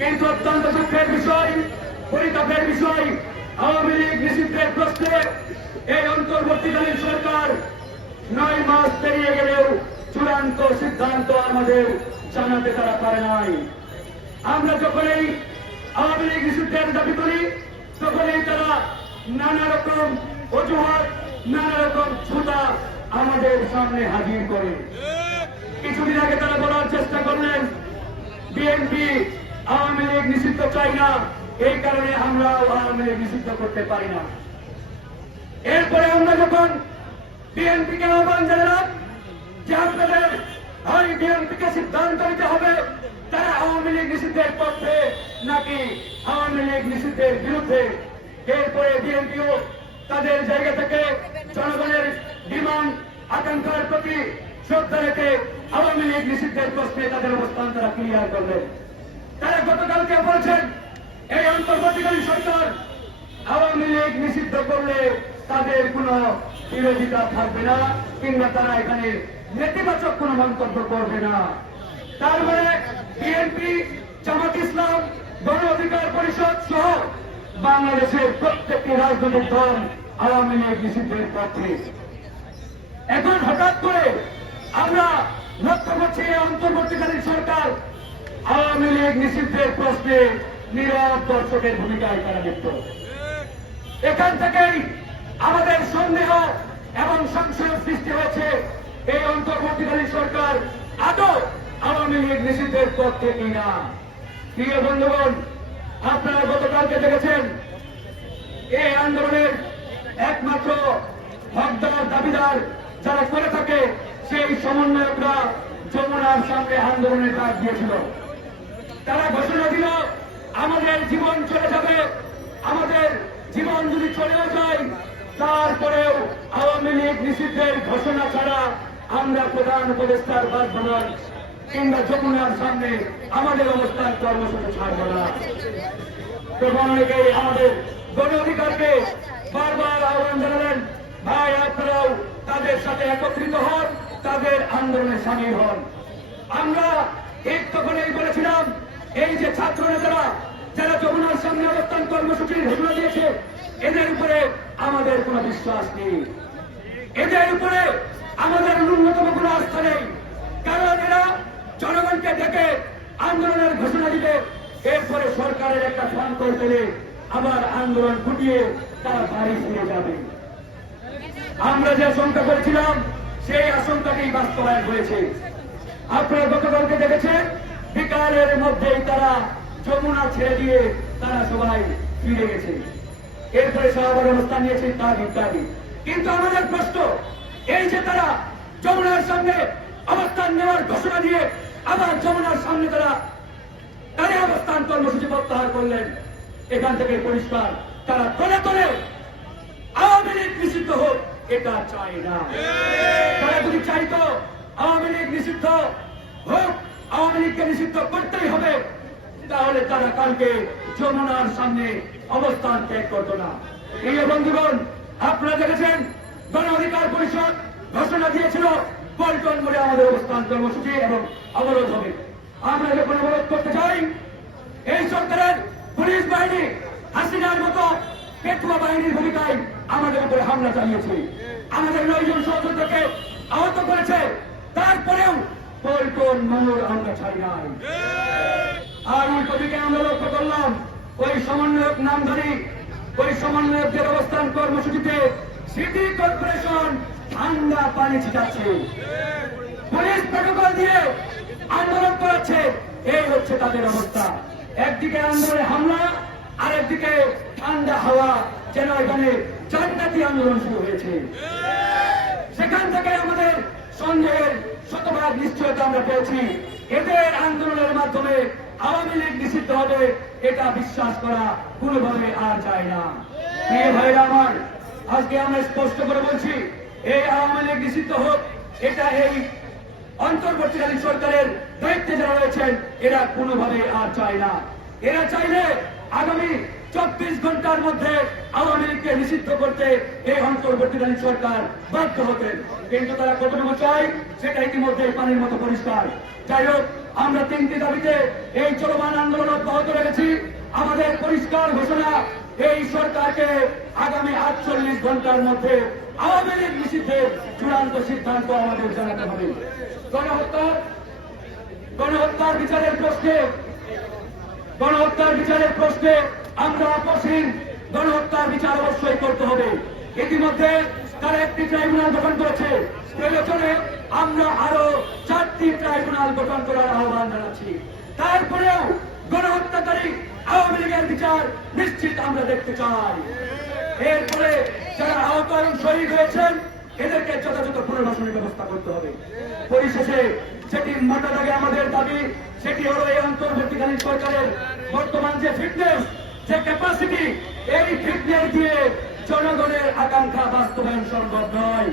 কিন্তু অত্যন্ত দুঃখের বিষয়, পরিতাপের বিষয়, আওয়ামী লীগ নিষিদ্ধের প্রশ্নে এই অন্তর্বর্তীকালীন সরকার 9 মাস পেরিয়ে গেলেও চূড়ান্ত সিদ্ধান্ত আমাদের জানাতে তারা পারে নাই। আমরা যখন এই আওয়ামী লীগ নিষিদ্ধের দাবি করি তখনই তারা নানা রকম অজুহাত, নানা রকম ছুতা আমাদের সামনে হাজির করে। কিছুদিন আগে তারা বলার চেষ্টা করলেন বিএনপি আওয়ামী লীগ নিষিদ্ধ চাই না, এই কারণে আমরা আওয়ামী লীগ নিষিদ্ধ করতে পারি না। এরপরে আমরা যখন বিএনপিকে আহ্বান জানালাম যে আপনাদের হয় বিএনপিকে সিদ্ধান্ত নিতে হবে তারা আওয়ামী লীগ নিষিদ্ধের পক্ষে নাকি আওয়ামী লীগ নিষিদ্ধের বিরুদ্ধে, এরপরে বিএনপিও তাদের জায়গা থেকে জনগণের ডিমান্ড আকাঙ্ক্ষার প্রতি শ্রদ্ধা রেখে আওয়ামী লীগ নিষিদ্ধের প্রশ্নে তাদের অবস্থান তারা ক্লিয়ার করলেন। তারা গতকালকে বলেছেন এই অন্তর্বর্তীকালীন সরকার আওয়ামী লীগ নিষিদ্ধ করলে তাদের কোনো বিরোধিতা থাকবে না কিংবা তারা এখানে নেতিবাচক কোনো মন্তব্য করবে না। তারপরে বিএনপি, জামাত ইসলাম, গণ অধিকার পরিষদ সহ বাংলাদেশের প্রত্যেকটি রাজনৈতিক দল আওয়ামী লীগ নিষিদ্ধের পক্ষে। এখন হঠাৎ করে আমরা লক্ষ্য করছি অন্তর্বর্তীকালীন সরকার আওয়ামী লীগ নিষিদ্ধের প্রশ্নে নীরব দর্শকের ভূমিকায় তারা লিপ্ত। এখান থেকেই আমাদের সন্দেহ এবং সংশয় সৃষ্টি হয়েছে এই অন্তর্বর্তীকালীন সরকার আদৌ আওয়ামী লীগ নিষিদ্ধের পক্ষে কিনা। প্রিয় বন্ধুগণ, আপনারা গতকালকে দেখেছেন এই আন্দোলনের একমাত্র হকদার দাবিদার যারা করে থাকে সেই সমন্বয়করা যমুনার সামনে আন্দোলনের ডাক দিয়েছিল। তারা ঘোষণা দিল আমাদের জীবন চলে যাবে, আমাদের জীবন যদি চলেও যায় তারপরেও আওয়ামী লীগ নিষিদ্ধের ঘোষণা ছাড়া আমরা প্রধান উপদেষ্টার বাসভবন কিংবা যমুনার সামনে আমাদের অবস্থান কর্মসূচি ছাড়ব না। তখন অনেকেই আমাদের গণ অধিকারকে বারবার আহ্বান জানালেন, ভাই আপনারাও তাদের সাথে একত্রিত হন, তাদের আন্দোলনে সামিল হন। আমরা ঠিক তখনই বলেছিলাম এই যে ছাত্র নেতারা যারা যমুনার সামনে অবস্থান কর্মসূচির ঘোষণা দিয়েছে এদের উপরে আমাদের কোনো বিশ্বাস নেই, এদের উপরে আমাদের ন্যূনতম কোনো আস্থা নেই। কারণ এরা জনগণকে ডেকে আন্দোলনের ঘোষণা দিবে, এরপরে সরকারের একটা ফোন করে পেলে আবার আন্দোলন ফুটিয়ে তারা বাড়ি ফিরে যাবে। আমরা যে আশঙ্কা করেছিলাম সেই আশঙ্কাকেই বাস্তবায়ন হয়েছে। আপনারা গতকালকে দেখেছেন বিকালের মধ্যেই তারা যমুনা ছেড়ে দিয়ে তারা সবাই ফিরে গেছে, এরপরে সবার অবস্থান নিয়েছে ইত্যাদি। কিন্তু আমাদের প্রশ্ন এই যে তারা যমুনার সামনে অবস্থান নেওয়ার ঘোষণা দিয়ে আবার যমুনার সামনে তারা তাদের অবস্থান কর্মসূচি প্রত্যাহার করলেন, এখান থেকে পরিষ্কার তারা তলে তলে আওয়ামী লীগ নিষিদ্ধ হোক এটা চায় না। তারা যদি চাইতো আওয়ামী লীগ নিষিদ্ধ হোক, আওয়ামী লীগকে নিষিদ্ধ করতেই হবে, তাহলে তারা কালকে যমুনার সামনে অবস্থান ত্যাগ করত না। এই বন্ধুগণ, আপনারা দেখেছেন গণ অধিকার পরিষদ ঘোষণা দিয়েছিল পল্টন মোড়ে আমাদের অবস্থান কর্মসূচি এবং অবরোধ হবে। আমরা যখন অবরোধ করতে চাই এই সরকারের পুলিশ বাহিনী হাসিনার মতো পেটুয়া বাহিনীর ভূমিকায় আমাদের উপরে হামলা চালিয়েছে, আমাদের 9 জন সহযোদ্ধাকে আহত করেছে, তারপরেও পল্টন মোড় আমরা ছাড়ি নাই। আর উল্টো দিকে আমরা লক্ষ্য করলাম ওই সমন্বয়ক নামধারী ওই সমন্বয়কদের অবস্থান কর্মসূচিতে সিটি কর্পোরেশন ঠান্ডা পানি ছিটাচ্ছে, পুলিশ প্রটোকল দিয়ে আন্দোলন করাচ্ছে। এই হচ্ছে তাদের অবস্থা। একদিকে আন্দোলনে হামলা আর একদিকে ঠান্ডা হাওয়া, যেন এখানে জান্নাতি আন্দোলন শুরু হয়েছে। সেখান থেকে আমাদের সন্দেহের শতভাগ নিশ্চয়তা আমরা পেয়েছি। এদের আন্দোলনের মাধ্যমে আওয়ামী লীগ নিষিদ্ধ হবে এটা বিশ্বাস করা কোনোভাবে আর যায় না। প্রিয় ভাইরা আমার, আজকে আমরা স্পষ্ট করে বলছি এই আওয়ামী লীগ নিষিদ্ধ হোক এটা এই অন্তর্বর্তীকালীন সরকারের দায়িত্বে যারা রয়েছেন এরা কোনোভাবে আর চায় না। এরা চাইলে আগামী 24 ঘন্টার মধ্যে আওয়ামী লীগকে নিষিদ্ধ করতে এই অন্তর্বর্তীকালীন সরকার বাধ্য হতেন, কিন্তু তারা কতটুকু চায় সেটা ইতিমধ্যে পানির মতো পরিষ্কার। যাই হোক, আমরা 3টি দাবিতে এই চলমান আন্দোলন অব্যাহত রেখেছি। আমাদের পরিষ্কার ঘোষণা, এই সরকারকে আগামী 48 ঘন্টার মধ্যে আওয়ামী লীগ নিষিদ্ধের চূড়ান্ত সিদ্ধান্ত আমাদের জানাতে হবে। গণহত্যার বিচারের প্রশ্নে আমরা আপসহীন। গণহত্যার বিচার অবশ্যই করতে হবে। ইতিমধ্যে তারা একটি ট্রাইব্যুনাল গঠন করেছে, প্রয়োজনে আমরা আরো 4টি ট্রাইব্যুনাল গঠন করার আহ্বান জানাচ্ছি। তারপরেও গণহত্যাকারী আওয়ামী লীগের বিচার নিশ্চিত আমরা দেখতে চাই। এরপরে যারা আহত এবং শহীদ হয়েছেন এদেরকে যথাযথ পুনর্বাসনের ব্যবস্থা করতে হবে। পরিশেষে যেটি মাথা দাগে আমাদের দাবি, সেটি হলো এই অন্তর্বর্তীকালীন সরকারের বর্তমান যে ফিটনেস, যে ক্যাপাসিটি, এই ফিটনেস দিয়ে জনগণের আকাঙ্ক্ষা বাস্তবায়ন সম্ভব নয়।